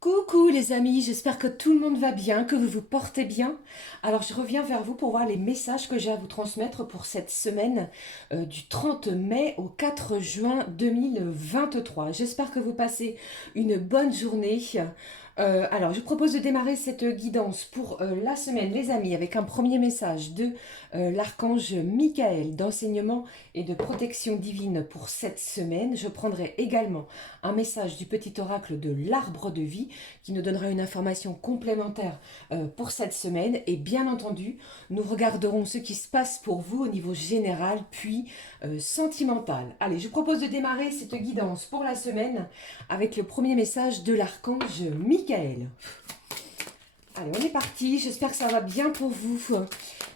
Coucou les amis, j'espère que tout le monde va bien, que vous vous portez bien. Alors je reviens vers vous pour voir les messages que j'ai à vous transmettre pour cette semaine du 30 mai au 4 juin 2023. J'espère que vous passez une bonne journée. Alors je vous propose de démarrer cette guidance pour la semaine les amis avec un premier message de l'archange Michael d'enseignement et de protection divine pour cette semaine. Je prendrai également un message du petit oracle de l'arbre de vie qui nous donnera une information complémentaire pour cette semaine. Et bien entendu, nous regarderons ce qui se passe pour vous au niveau général, puis sentimental. Allez, je vous propose de démarrer cette guidance pour la semaine avec le premier message de l'archange Michael. Allez, on est parti. J'espère que ça va bien pour vous.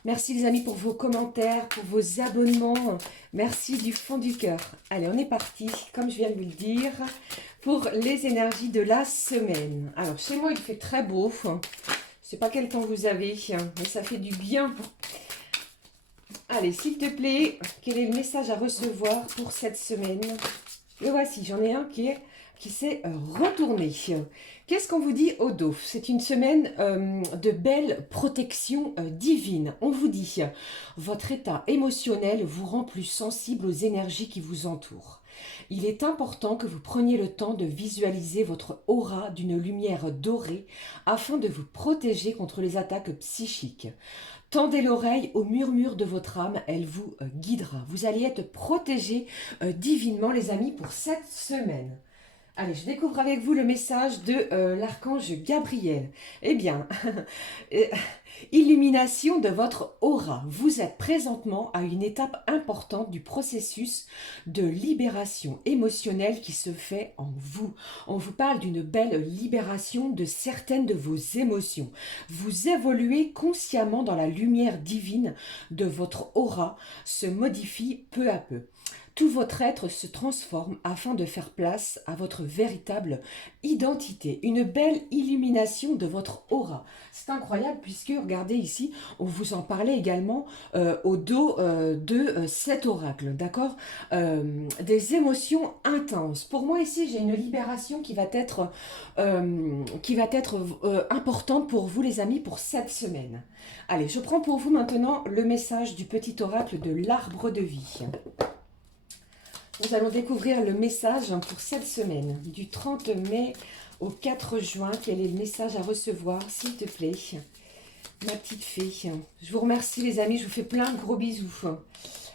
Merci les amis pour vos commentaires, pour vos abonnements. Merci du fond du cœur. Allez, on est parti, comme je viens de vous le dire, pour les énergies de la semaine. Alors, chez moi, il fait très beau. Je ne sais pas quel temps vous avez, mais ça fait du bien. Allez, s'il te plaît, quel est le message à recevoir pour cette semaine? Le voici, j'en ai un qui s'est retourné. Qu'est-ce qu'on vous dit au dos? C'est une semaine de belle protection divine. On vous dit, votre état émotionnel vous rend plus sensible aux énergies qui vous entourent. Il est important que vous preniez le temps de visualiser votre aura d'une lumière dorée afin de vous protéger contre les attaques psychiques. Tendez l'oreille au murmure de votre âme, elle vous guidera. Vous allez être protégés divinement les amis pour cette semaine. Allez, je découvre avec vous le message de l'archange Gabriel. Eh bien, euh, illumination de votre aura. Vous êtes présentement à une étape importante du processus de libération émotionnelle qui se fait en vous. On vous parle d'une belle libération de certaines de vos émotions. Vous évoluez consciemment dans la lumière divine de votre aura, se modifie peu à peu. Tout votre être se transforme afin de faire place à votre véritable identité. Une belle illumination de votre aura. C'est incroyable puisque, regardez ici, on vous en parlait également au dos de cet oracle, d'accord. Des émotions intenses. Pour moi ici, j'ai une libération qui va être, importante pour vous les amis pour cette semaine. Allez, je prends pour vous maintenant le message du petit oracle de l'arbre de vie. Nous allons découvrir le message pour cette semaine, du 30 mai au 4 juin. Quel est le message à recevoir, s'il te plaît, ma petite fée? Je vous remercie les amis, je vous fais plein de gros bisous.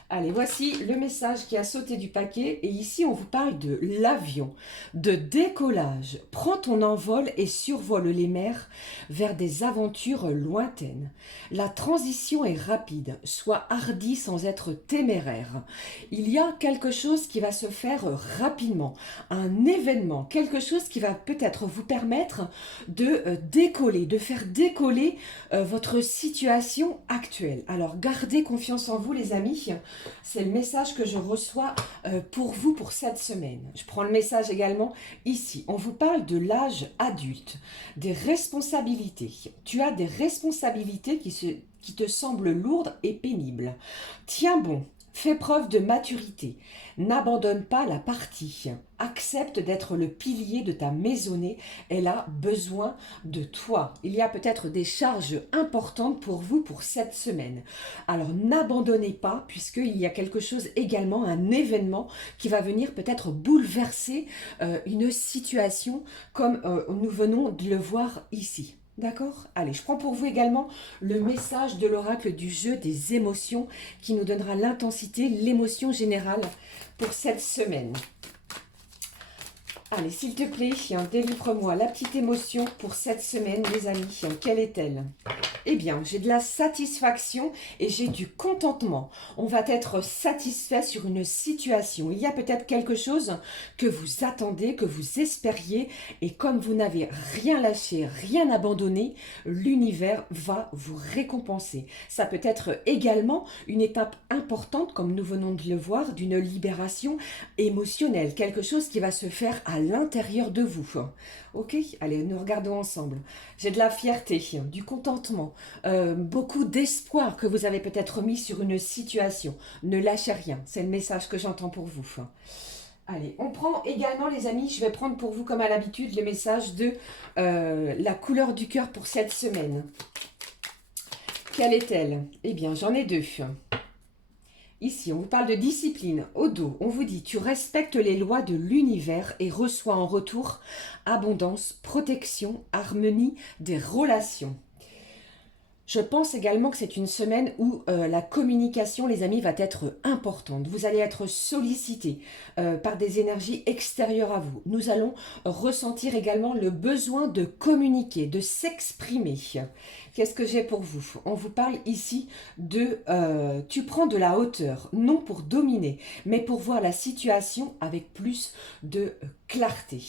Allez, voici le message qui a sauté du paquet. Et ici, on vous parle de l'avion, de décollage. Prends ton envol et survole les mers vers des aventures lointaines. La transition est rapide. Sois hardi sans être téméraire. Il y a quelque chose qui va se faire rapidement. Un événement, quelque chose qui va peut-être vous permettre de décoller, de faire décoller votre situation actuelle. Alors, gardez confiance en vous, les amis. C'est le message que je reçois pour vous pour cette semaine. Je prends le message également ici. On vous parle de l'âge adulte, des responsabilités. Tu as des responsabilités qui te semblent lourdes et pénibles. Tiens bon. Fais preuve de maturité. N'abandonne pas la partie. Accepte d'être le pilier de ta maisonnée. Elle a besoin de toi. Il y a peut-être des charges importantes pour vous pour cette semaine. Alors n'abandonnez pas puisqu'il y a quelque chose également, un événement qui va venir peut-être bouleverser une situation comme nous venons de le voir ici. D'accord? Allez, je prends pour vous également le message de l'oracle du jeu des émotions qui nous donnera l'intensité, l'émotion générale pour cette semaine. Allez, s'il te plaît, délivre-moi la petite émotion pour cette semaine, les amis. Quelle est-elle? Eh bien, j'ai de la satisfaction et j'ai du contentement. On va être satisfait sur une situation. Il y a peut-être quelque chose que vous attendez, que vous espériez, et comme vous n'avez rien lâché, rien abandonné, l'univers va vous récompenser. Ça peut être également une étape importante, comme nous venons de le voir, d'une libération émotionnelle, quelque chose qui va se faire à l'intérieur de vous. Ok? Allez, nous regardons ensemble. J'ai de la fierté, du contentement, beaucoup d'espoir que vous avez peut-être mis sur une situation. Ne lâchez rien, c'est le message que j'entends pour vous. Allez, on prend également les amis, je vais prendre pour vous comme à l'habitude les messages de la couleur du cœur pour cette semaine. Quelle est-elle? Eh bien, j'en ai deux. Ici, on vous parle de discipline. Au dos, on vous dit, tu respectes les lois de l'univers et reçois en retour abondance, protection, harmonie des relations. Je pense également que c'est une semaine où la communication, les amis, va être importante. Vous allez être sollicité par des énergies extérieures à vous. Nous allons ressentir également le besoin de communiquer, de s'exprimer. Qu'est-ce que j'ai pour vous? On vous parle ici de tu prends de la hauteur, non pour dominer, mais pour voir la situation avec plus de clarté.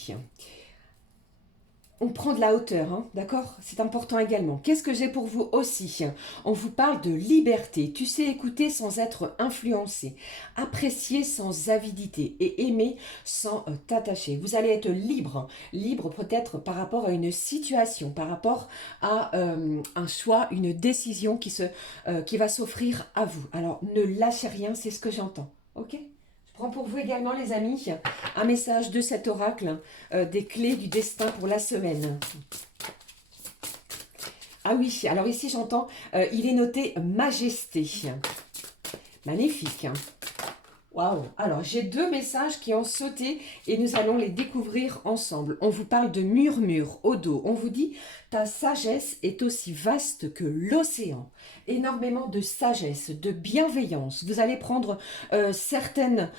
On prend de la hauteur, hein, d'accord? C'est important également. Qu'est-ce que j'ai pour vous aussi? On vous parle de liberté. Tu sais écouter sans être influencé, apprécier sans avidité et aimer sans t'attacher. Vous allez être libre, libre peut-être par rapport à une situation, par rapport à un choix, une décision qui va s'offrir à vous. Alors ne lâchez rien, c'est ce que j'entends, ok? Je prends pour vous également les amis un message de cet oracle des clés du destin pour la semaine. Ah oui, alors ici j'entends, il est noté majesté. Magnifique. Waouh! Alors, j'ai deux messages qui ont sauté et nous allons les découvrir ensemble. On vous parle de murmure au dos. On vous dit, ta sagesse est aussi vaste que l'océan. Énormément de sagesse, de bienveillance. Vous allez prendre certaines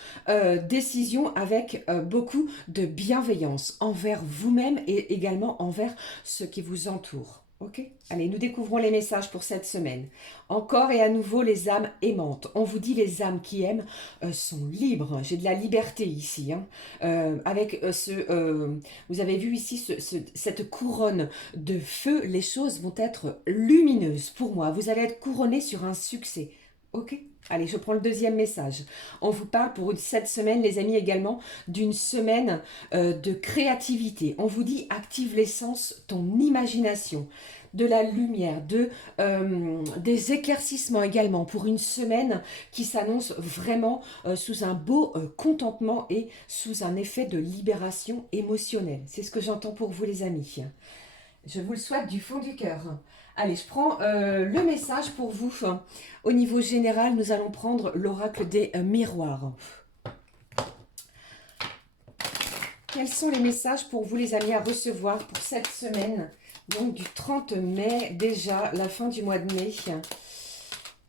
décisions avec beaucoup de bienveillance envers vous-même et également envers ceux qui vous entourent. Ok? Allez, nous découvrons les messages pour cette semaine. Encore et à nouveau, les âmes aimantes. On vous dit les âmes qui aiment sont libres. J'ai de la liberté ici. Hein. Vous avez vu ici cette couronne de feu. Les choses vont être lumineuses pour moi. Vous allez être couronné sur un succès. Ok? Allez, je prends le deuxième message. On vous parle pour cette semaine, les amis, également d'une semaine de créativité. On vous dit active l'essence, ton imagination, de la lumière, des éclaircissements également pour une semaine qui s'annonce vraiment sous un beau contentement et sous un effet de libération émotionnelle. C'est ce que j'entends pour vous, les amis. Je vous le souhaite du fond du cœur. Allez, je prends le message pour vous. Au niveau général, nous allons prendre l'oracle des miroirs. Quels sont les messages pour vous, les amis, à recevoir pour cette semaine? Donc, du 30 mai, déjà, la fin du mois de mai,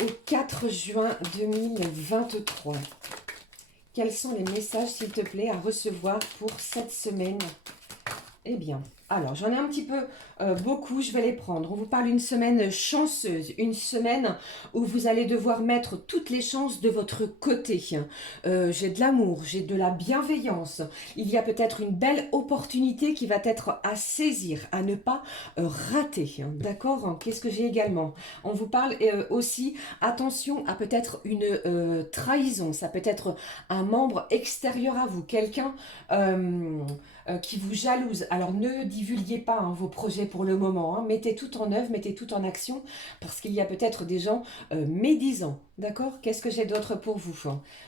au 4 juin 2023. Quels sont les messages, s'il te plaît, à recevoir pour cette semaine? Eh bien, alors j'en ai un petit peu beaucoup, je vais les prendre. On vous parle d'une semaine chanceuse, une semaine où vous allez devoir mettre toutes les chances de votre côté. J'ai de l'amour, j'ai de la bienveillance. Il y a peut-être une belle opportunité qui va être à saisir, à ne pas rater. D'accord? Qu'est-ce que j'ai également? On vous parle aussi, attention à peut-être une trahison. Ça peut être un membre extérieur à vous, quelqu'un qui vous jalouse. Alors ne divulguez pas vos projets pour le moment, hein. Mettez tout en œuvre, mettez tout en action, parce qu'il y a peut-être des gens médisants. D'accord? Qu'est-ce que j'ai d'autre pour vous?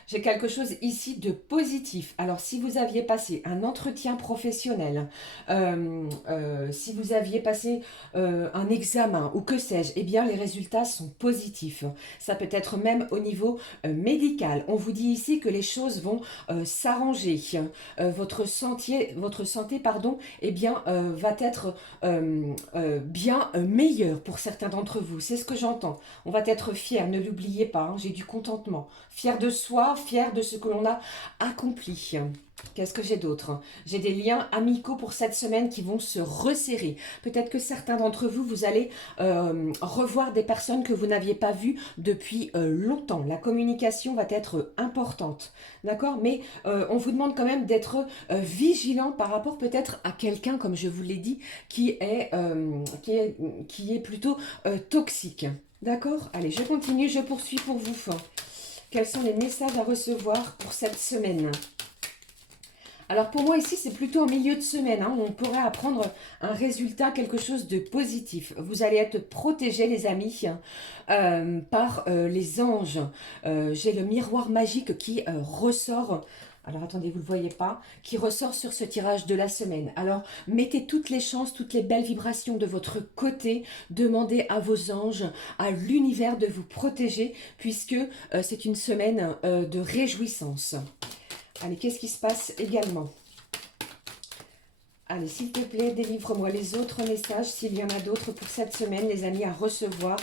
J'ai quelque chose ici de positif. Alors si vous aviez passé un entretien professionnel, si vous aviez passé un examen ou que sais-je, eh bien les résultats sont positifs. Ça peut être même au niveau médical. On vous dit ici que les choses vont s'arranger. Votre santé, pardon, eh bien, va être bien meilleure pour certains d'entre vous. C'est ce que j'entends. On va être fier, ne l'oubliez pas. Hein, j'ai du contentement. Fier de soi, fier de ce que l'on a accompli. Qu'est-ce que j'ai d'autre? J'ai des liens amicaux pour cette semaine qui vont se resserrer. Peut-être que certains d'entre vous, vous allez revoir des personnes que vous n'aviez pas vues depuis longtemps. La communication va être importante. D'accord? Mais on vous demande quand même d'être vigilant par rapport peut-être à quelqu'un, comme je vous l'ai dit, qui est plutôt toxique. D'accord? Allez, je continue, je poursuis pour vous. Quels sont les messages à recevoir pour cette semaine? Alors pour moi ici, c'est plutôt en milieu de semaine, hein, où on pourrait apprendre un résultat, quelque chose de positif. Vous allez être protégés, les amis, par les anges. J'ai le miroir magique qui ressort alors attendez, vous ne le voyez pas, qui ressort sur ce tirage de la semaine. Alors, mettez toutes les chances, toutes les belles vibrations de votre côté, demandez à vos anges, à l'univers de vous protéger, puisque c'est une semaine de réjouissance. Allez, qu'est-ce qui se passe également? Allez, s'il te plaît, délivre-moi les autres messages, s'il y en a d'autres pour cette semaine, les amis, à recevoir.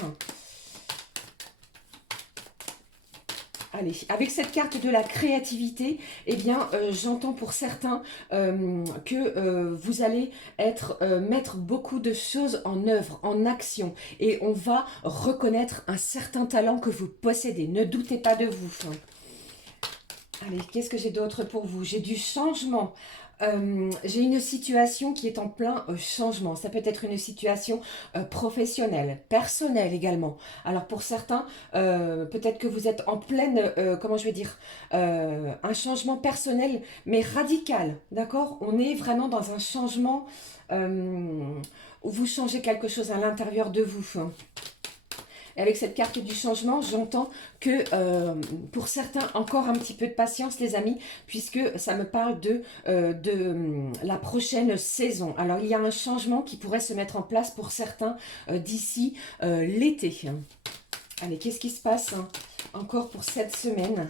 Allez, avec cette carte de la créativité, eh bien, j'entends pour certains que vous allez mettre beaucoup de choses en œuvre, en action. Et on va reconnaître un certain talent que vous possédez. Ne doutez pas de vous. Allez, qu'est-ce que j'ai d'autre pour vous? J'ai du changement. J'ai une situation qui est en plein changement. Ça peut être une situation professionnelle, personnelle également. Alors pour certains, peut-être que vous êtes en pleine, comment je vais dire, un changement personnel, mais radical, d'accord? On est vraiment dans un changement où vous changez quelque chose à l'intérieur de vous. Et avec cette carte du changement, j'entends que pour certains, encore un petit peu de patience les amis, puisque ça me parle de la prochaine saison. Alors il y a un changement qui pourrait se mettre en place pour certains d'ici l'été. Allez, qu'est-ce qui se passe encore pour cette semaine?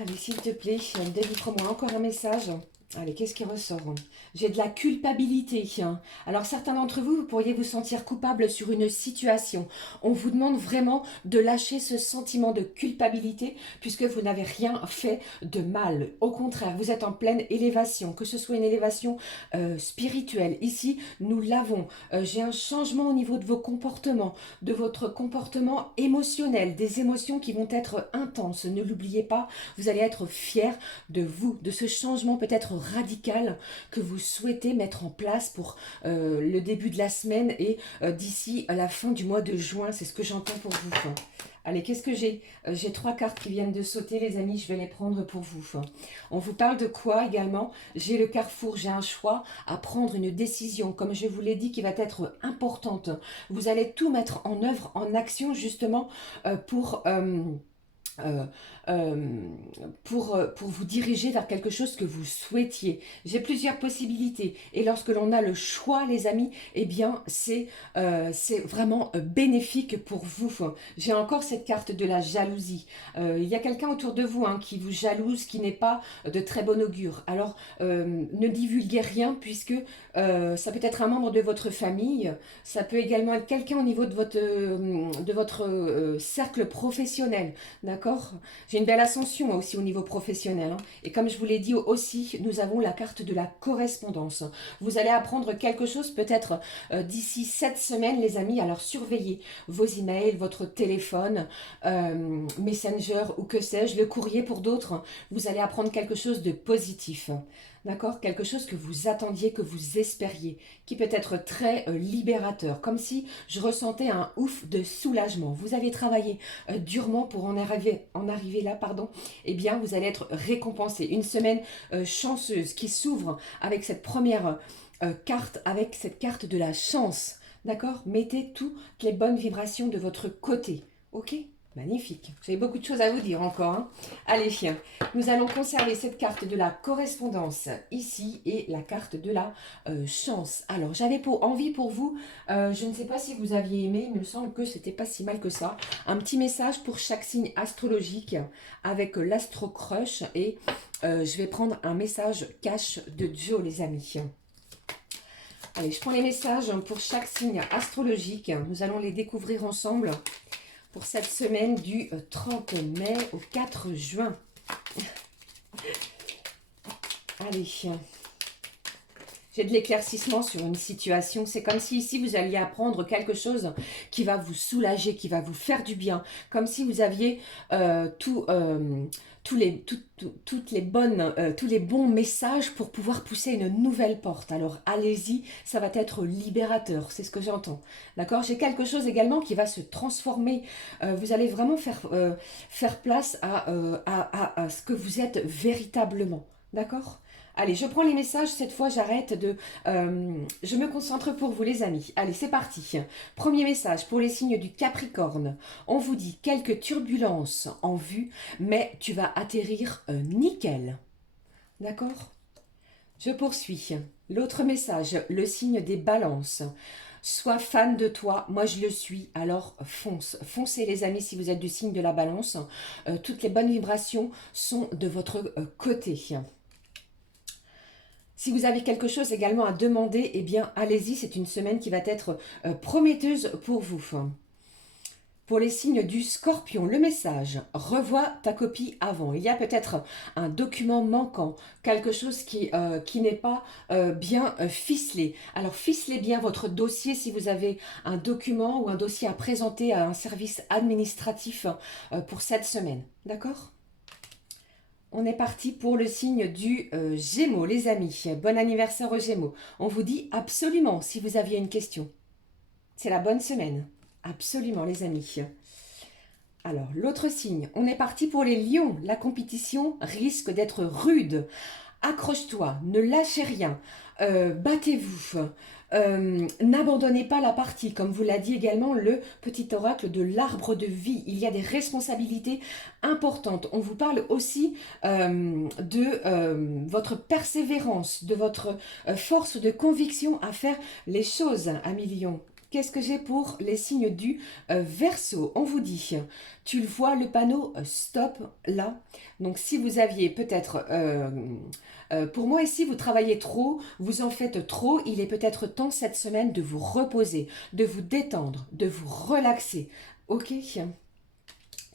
Allez, s'il te plaît, délivre-moi encore un message. Allez, qu'est-ce qui ressort? J'ai de la culpabilité. Alors, certains d'entre vous, vous pourriez vous sentir coupable sur une situation. On vous demande vraiment de lâcher ce sentiment de culpabilité puisque vous n'avez rien fait de mal. Au contraire, vous êtes en pleine élévation, que ce soit une élévation spirituelle. Ici, nous l'avons. J'ai un changement au niveau de vos comportements, de votre comportement émotionnel, des émotions qui vont être intenses. Ne l'oubliez pas, vous allez être fiers de vous, de ce changement peut-être radical que vous souhaitez mettre en place pour le début de la semaine et d'ici à la fin du mois de juin. C'est ce que j'entends pour vous. Allez, qu'est-ce que j'ai? J'ai 3 cartes qui viennent de sauter, les amis, je vais les prendre pour vous. On vous parle de quoi également? J'ai le carrefour, j'ai un choix à prendre, une décision, comme je vous l'ai dit, qui va être importante. Vous allez tout mettre en œuvre, en action, justement, pour... euh, euh, pour vous diriger vers quelque chose que vous souhaitiez. J'ai plusieurs possibilités et lorsque l'on a le choix, les amis, eh bien c'est vraiment bénéfique pour vous. J'ai encore cette carte de la jalousie. Il y a quelqu'un autour de vous qui vous jalouse, qui n'est pas de très bon augure. Alors ne divulguez rien puisque ça peut être un membre de votre famille, ça peut également être quelqu'un au niveau de votre cercle professionnel. D'accord? J'ai une belle ascension moi aussi au niveau professionnel. Et comme je vous l'ai dit aussi, nous avons la carte de la correspondance. Vous allez apprendre quelque chose peut-être d'ici 7 semaines, les amis. Alors surveillez vos emails, votre téléphone, Messenger ou que sais-je, le courrier pour d'autres. Vous allez apprendre quelque chose de positif. D'accord? Quelque chose que vous attendiez, que vous espériez, qui peut être très libérateur, comme si je ressentais un ouf de soulagement. Vous avez travaillé durement pour en arriver là, pardon. Eh bien, vous allez être récompensé. Une semaine chanceuse qui s'ouvre avec cette première carte, avec cette carte de la chance. D'accord? Mettez toutes les bonnes vibrations de votre côté. Ok? Magnifique. J'ai beaucoup de choses à vous dire encore. Allez, nous allons conserver cette carte de la correspondance ici et la carte de la chance. Alors, j'avais envie pour vous, je ne sais pas si vous aviez aimé, il me semble que c'était pas si mal que ça, un petit message pour chaque signe astrologique avec l'Astro Crush et je vais prendre un message cash de Joe, les amis. Allez, je prends les messages pour chaque signe astrologique. Nous allons les découvrir ensemble pour cette semaine du 30 mai au 4 juin. Allez, j'ai de l'éclaircissement sur une situation. C'est comme si ici vous alliez apprendre quelque chose qui va vous soulager, qui va vous faire du bien. Comme si vous aviez tous les bons messages pour pouvoir pousser une nouvelle porte. Alors allez-y, ça va être libérateur, c'est ce que j'entends. D'accord? J'ai quelque chose également qui va se transformer. Vous allez vraiment faire place à ce que vous êtes véritablement. D'accord? Allez, je prends les messages. Cette fois, j'arrête de... je me concentre pour vous, les amis. Allez, c'est parti. Premier message pour les signes du Capricorne. On vous dit quelques turbulences en vue, mais tu vas atterrir nickel. D'accord? Je poursuis. L'autre message, le signe des balances. Sois fan de toi, moi je le suis, alors fonce. Foncez les amis si vous êtes du signe de la balance. Toutes les bonnes vibrations sont de votre côté. Si vous avez quelque chose également à demander, eh bien allez-y, c'est une semaine qui va être prometteuse pour vous. Pour les signes du Scorpion, le message, revois ta copie avant. Il y a peut-être un document manquant, quelque chose qui n'est pas bien ficelé. Alors ficelez bien votre dossier si vous avez un document ou un dossier à présenter à un service administratif pour cette semaine. D'accord ? On est parti pour le signe du Gémeaux, les amis. Bon anniversaire aux Gémeaux. On vous dit absolument si vous aviez une question. C'est la bonne semaine. Absolument, les amis. Alors, l'autre signe, on est parti pour les lions. La compétition risque d'être rude. Accroche-toi, ne lâchez rien, battez-vous, n'abandonnez pas la partie, comme vous l'a dit également le petit oracle de l'arbre de vie. Il y a des responsabilités importantes. On vous parle aussi de votre persévérance, de votre force de conviction à faire les choses, amis lions. Qu'est-ce que j'ai pour les signes du Verseau? On vous dit, tu le vois, le panneau stop là. Donc si vous aviez peut-être, pour moi ici, vous travaillez trop, vous en faites trop, il est peut-être temps cette semaine de vous reposer, de vous détendre, de vous relaxer. Ok?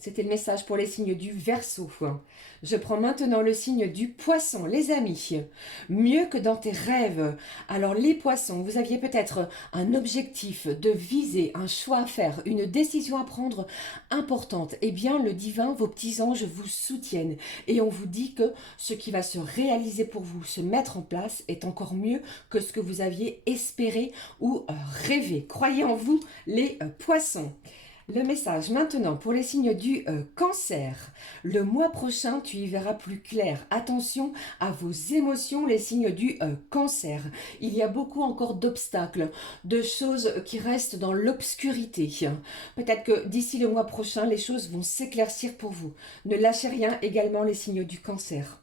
C'était le message pour les signes du Verseau. Je prends maintenant le signe du Poisson, les amis. Mieux que dans tes rêves. Alors les Poissons, vous aviez peut-être un objectif de viser, un choix à faire, une décision à prendre importante. Eh bien, le divin, vos petits anges vous soutiennent. Et on vous dit que ce qui va se réaliser pour vous, se mettre en place, est encore mieux que ce que vous aviez espéré ou rêvé. Croyez en vous, les Poissons. Le message maintenant pour les signes du Cancer. Le mois prochain, tu y verras plus clair. Attention à vos émotions, les signes du Cancer. Il y a beaucoup encore d'obstacles, de choses qui restent dans l'obscurité. Peut-être que d'ici le mois prochain, les choses vont s'éclaircir pour vous. Ne lâchez rien également les signes du Cancer.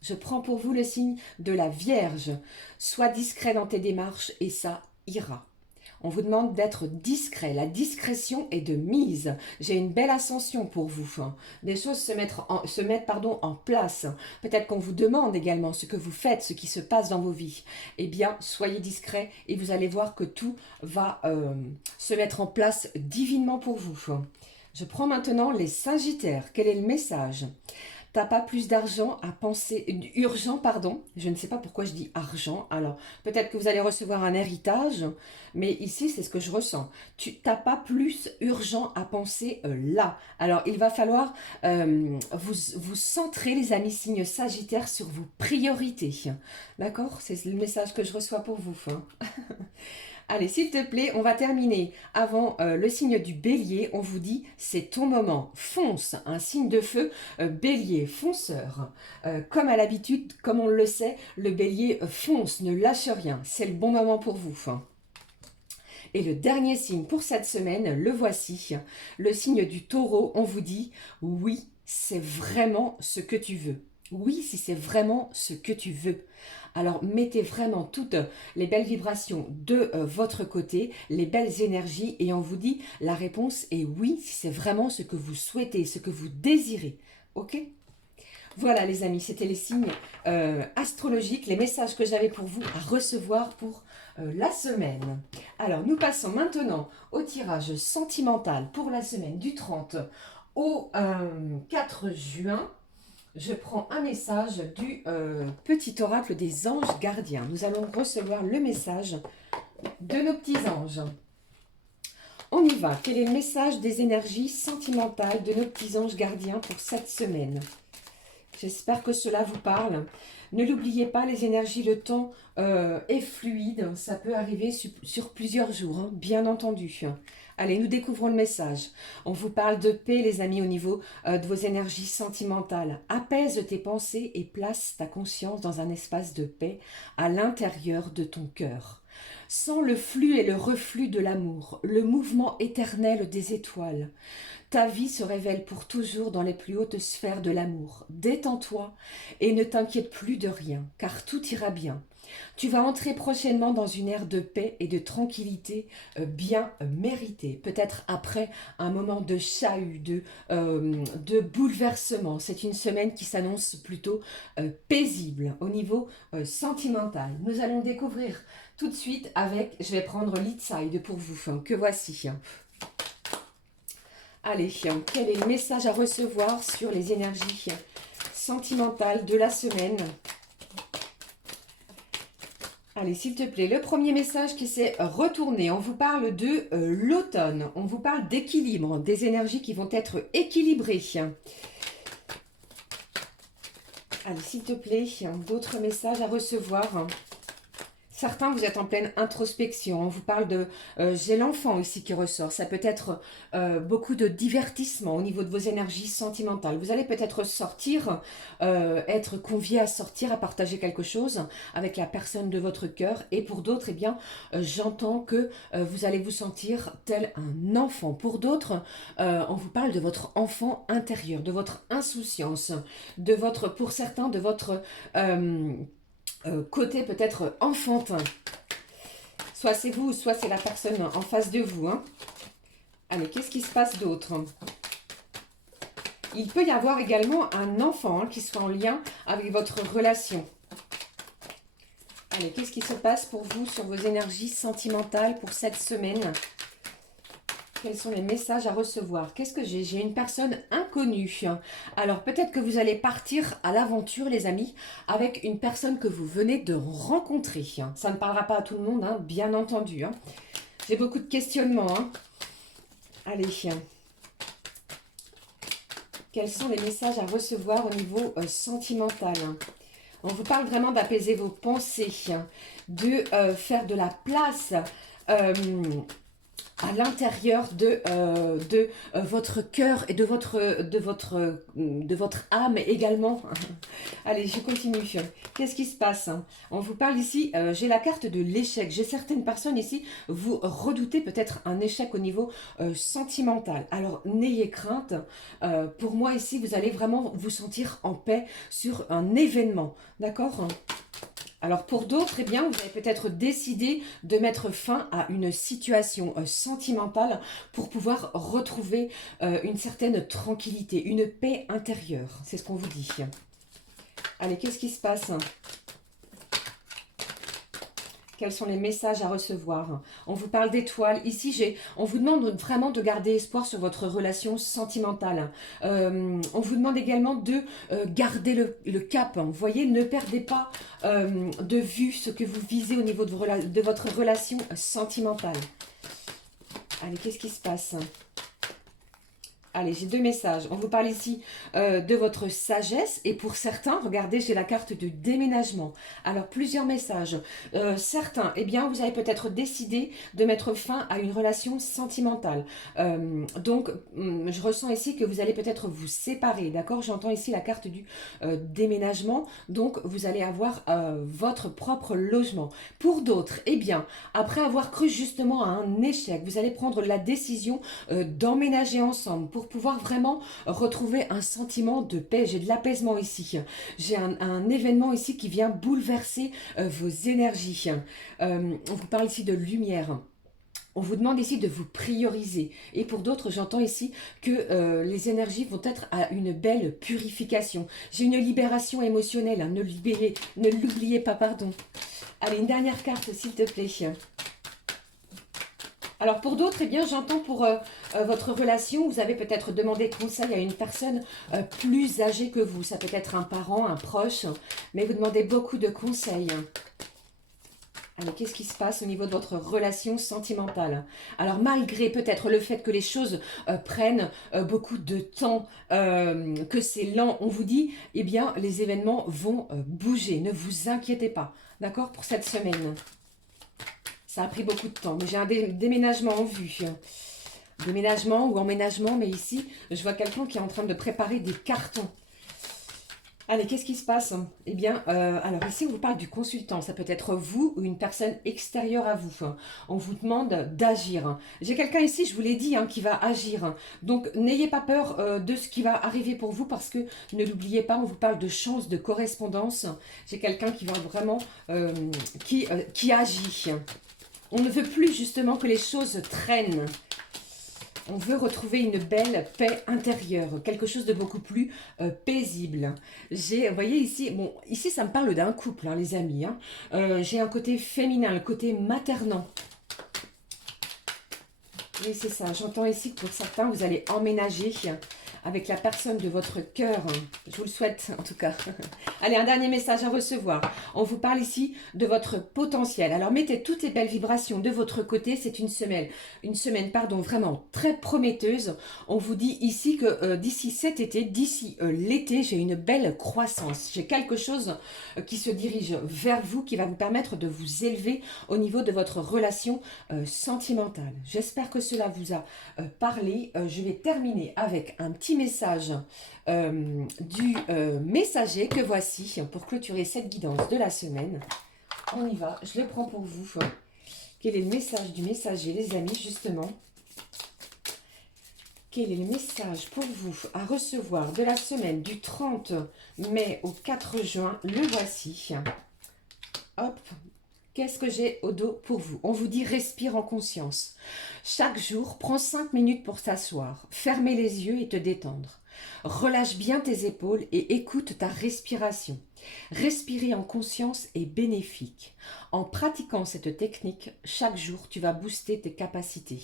Je prends pour vous le signe de la Vierge. Sois discret dans tes démarches et ça ira. On vous demande d'être discret. La discrétion est de mise. J'ai une belle ascension pour vous. Des choses se mettent en place. Peut-être qu'on vous demande également ce que vous faites, ce qui se passe dans vos vies. Eh bien, soyez discret et vous allez voir que tout va se mettre en place divinement pour vous. Je prends maintenant les Sagittaires. Quel est le message ? T'as pas plus d'argent à penser, urgent, pardon, je ne sais pas pourquoi je dis argent, alors peut-être que vous allez recevoir un héritage, mais ici c'est ce que je ressens. Tu n'as pas plus urgent à penser là. Alors il va falloir vous centrer les amis signes Sagittaires sur vos priorités, d'accord? C'est le message que je reçois pour vous. Allez, s'il te plaît, on va terminer avant le signe du Bélier. On vous dit, c'est ton moment. Fonce, un signe de feu, Bélier, fonceur. Comme à l'habitude, comme on le sait, le Bélier fonce, ne lâche rien. C'est le bon moment pour vous. Et le dernier signe pour cette semaine, le voici. Le signe du Taureau, on vous dit, oui, c'est vraiment ce que tu veux. Oui, si c'est vraiment ce que tu veux. Alors, mettez vraiment toutes les belles vibrations de votre côté, les belles énergies, et on vous dit, la réponse est oui, si c'est vraiment ce que vous souhaitez, ce que vous désirez. Ok ? Voilà les amis, c'était les signes astrologiques, les messages que j'avais pour vous à recevoir pour la semaine. Alors, nous passons maintenant au tirage sentimental pour la semaine du 30 au 4 juin. Je prends un message du petit oracle des anges gardiens. Nous allons recevoir le message de nos petits anges. On y va. Quel est le message des énergies sentimentales de nos petits anges gardiens pour cette semaine? J'espère que cela vous parle. Ne l'oubliez pas, les énergies, le temps est fluide. Ça peut arriver sur plusieurs jours, hein, bien entendu. Allez, nous découvrons le message. On vous parle de paix, les amis, au niveau de vos énergies sentimentales. Apaise tes pensées et place ta conscience dans un espace de paix à l'intérieur de ton cœur. Sens le flux et le reflux de l'amour, le mouvement éternel des étoiles. Ta vie se révèle pour toujours dans les plus hautes sphères de l'amour. Détends-toi et ne t'inquiète plus de rien, car tout ira bien. Tu vas entrer prochainement dans une ère de paix et de tranquillité bien méritée. Peut-être après un moment de chahut, de bouleversement. C'est une semaine qui s'annonce plutôt paisible au niveau sentimental. Nous allons découvrir tout de suite avec, je vais prendre l'Idside pour vous, hein, que voici. Allez, quel est le message à recevoir sur les énergies sentimentales de la semaine? Allez, s'il te plaît, le premier message qui s'est retourné, on vous parle de l'automne, on vous parle d'équilibre, des énergies qui vont être équilibrées. Allez, s'il te plaît, d'autres messages à recevoir. Certains, vous êtes en pleine introspection. On vous parle de... j'ai l'enfant aussi qui ressort. Ça peut être beaucoup de divertissement au niveau de vos énergies sentimentales. Vous allez peut-être sortir, être convié à sortir, à partager quelque chose avec la personne de votre cœur. Et pour d'autres, eh bien, j'entends que vous allez vous sentir tel un enfant. Pour d'autres, on vous parle de votre enfant intérieur, de votre insouciance, de votre, pour certains, de votre... côté peut-être enfantin. Soit c'est vous, soit c'est la personne en face de vous. Hein. Allez, qu'est-ce qui se passe d'autre? Il peut y avoir également un enfant qui soit en lien avec votre relation. Allez, qu'est-ce qui se passe pour vous sur vos énergies sentimentales pour cette semaine? Quels sont les messages à recevoir? Qu'est-ce que j'ai? J'ai une personne inconnue. Alors, peut-être que vous allez partir à l'aventure, les amis, avec une personne que vous venez de rencontrer. Ça ne parlera pas à tout le monde, hein, bien entendu. Hein. J'ai beaucoup de questionnements. Hein. Allez. Quels sont les messages à recevoir au niveau sentimental? On vous parle vraiment d'apaiser vos pensées, de faire de la place... à l'intérieur de votre cœur et de votre âme également. Allez, je continue. Qu'est-ce qui se passe? On vous parle ici, j'ai la carte de l'échec. J'ai certaines personnes ici, vous redoutez peut-être un échec au niveau sentimental. Alors, n'ayez crainte. Pour moi ici, vous allez vraiment vous sentir en paix sur un événement. D'accord ? Alors pour d'autres, eh bien, vous avez peut-être décidé de mettre fin à une situation sentimentale pour pouvoir retrouver une certaine tranquillité, une paix intérieure. C'est ce qu'on vous dit. Allez, qu'est-ce qui se passe ? Quels sont les messages à recevoir? On vous parle d'étoiles. Ici, on vous demande vraiment de garder espoir sur votre relation sentimentale. On vous demande également de garder le cap. Vous voyez, ne perdez pas de vue ce que vous visez au niveau de votre relation sentimentale. Allez, qu'est-ce qui se passe ? Allez, j'ai deux messages. On vous parle ici de votre sagesse. Et pour certains, regardez, j'ai la carte de déménagement. Alors, plusieurs messages. Certains, eh bien, vous avez peut-être décidé de mettre fin à une relation sentimentale. Donc, je ressens ici que vous allez peut-être vous séparer. D'accord? J'entends ici la carte du déménagement. Donc, vous allez avoir votre propre logement. Pour d'autres, eh bien, après avoir cru justement à un échec, vous allez prendre la décision d'emménager ensemble pour pouvoir vraiment retrouver un sentiment de paix. J'ai de l'apaisement ici. J'ai un événement ici qui vient bouleverser vos énergies. On vous parle ici de lumière. On vous demande ici de vous prioriser. Et pour d'autres, j'entends ici que les énergies vont être à une belle purification. J'ai une libération émotionnelle. Hein. Ne l'oubliez pas, pardon. Allez, une dernière carte, s'il te plaît. Alors pour d'autres, eh bien, j'entends pour votre relation, vous avez peut-être demandé conseil à une personne plus âgée que vous. Ça peut être un parent, un proche, mais vous demandez beaucoup de conseils. Allez, qu'est-ce qui se passe au niveau de votre relation sentimentale? Alors, malgré peut-être le fait que les choses prennent beaucoup de temps, que c'est lent, on vous dit, eh bien, les événements vont bouger. Ne vous inquiétez pas, d'accord, pour cette semaine. Ça a pris beaucoup de temps, mais j'ai un déménagement en vue. Déménagement ou emménagement, mais ici, je vois quelqu'un qui est en train de préparer des cartons. Allez, qu'est-ce qui se passe? Eh bien, alors ici, on vous parle du consultant. Ça peut être vous ou une personne extérieure à vous. On vous demande d'agir. J'ai quelqu'un ici, je vous l'ai dit, hein, qui va agir. Donc, n'ayez pas peur de ce qui va arriver pour vous parce que, ne l'oubliez pas, on vous parle de chance, de correspondance. J'ai quelqu'un qui va vraiment, qui agit. On ne veut plus justement que les choses traînent. On veut retrouver une belle paix intérieure, quelque chose de beaucoup plus paisible. Vous voyez ici, bon, ici ça me parle d'un couple, hein, les amis. Hein. J'ai un côté féminin, le côté maternant. Oui, c'est ça. J'entends ici que pour certains, vous allez emménager avec la personne de votre cœur. Je vous le souhaite, en tout cas. Allez, un dernier message à recevoir. On vous parle ici de votre potentiel. Alors, mettez toutes les belles vibrations de votre côté. C'est une semaine, vraiment très prometteuse. On vous dit ici que d'ici cet été, d'ici l'été, j'ai une belle croissance. J'ai quelque chose qui se dirige vers vous, qui va vous permettre de vous élever au niveau de votre relation sentimentale. J'espère que cela vous a parlé. Je vais terminer avec un petit message du messager que voici pour clôturer cette guidance de la semaine. On y va, je le prends pour vous. Quel est le message du messager, les amis, justement? Quel est le message pour vous à recevoir de la semaine du 30 mai au 4 juin? Le voici. Hop. Qu'est-ce que j'ai au dos pour vous? On vous dit respire en conscience. Chaque jour, prends 5 minutes pour t'asseoir, fermer les yeux et te détendre. Relâche bien tes épaules et écoute ta respiration. Respirer en conscience est bénéfique. En pratiquant cette technique, chaque jour, tu vas booster tes capacités.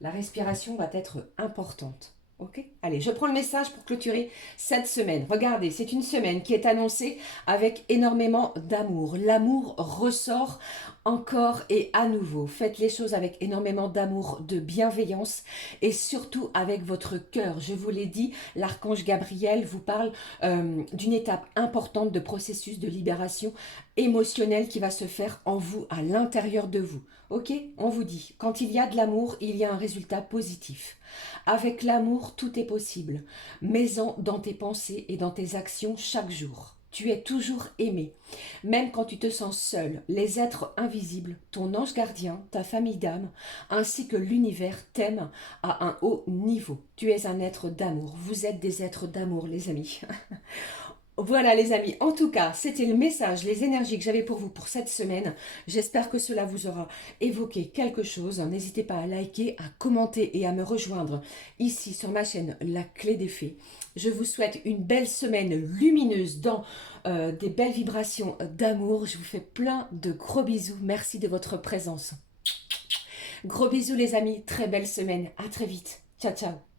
La respiration va être importante. Ok? Allez, je prends le message pour clôturer cette semaine. Regardez, c'est une semaine qui est annoncée avec énormément d'amour. L'amour ressort encore et à nouveau. Faites les choses avec énormément d'amour, de bienveillance et surtout avec votre cœur. Je vous l'ai dit, l'archange Gabriel vous parle d'une étape importante de processus de libération émotionnelle qui va se faire en vous, à l'intérieur de vous. Ok? On vous dit, quand il y a de l'amour, il y a un résultat positif. Avec l'amour, tout est possible. Mets-en dans tes pensées et dans tes actions chaque jour. Tu es toujours aimé. Même quand tu te sens seul, les êtres invisibles, ton ange gardien, ta famille d'âme, ainsi que l'univers t'aiment à un haut niveau. Tu es un être d'amour. Vous êtes des êtres d'amour, les amis. Voilà les amis, en tout cas, c'était le message, les énergies que j'avais pour vous pour cette semaine. J'espère que cela vous aura évoqué quelque chose. N'hésitez pas à liker, à commenter et à me rejoindre ici sur ma chaîne La Clé des Fées. Je vous souhaite une belle semaine lumineuse dans des belles vibrations d'amour. Je vous fais plein de gros bisous. Merci de votre présence. Gros bisous les amis, très belle semaine. À très vite. Ciao, ciao.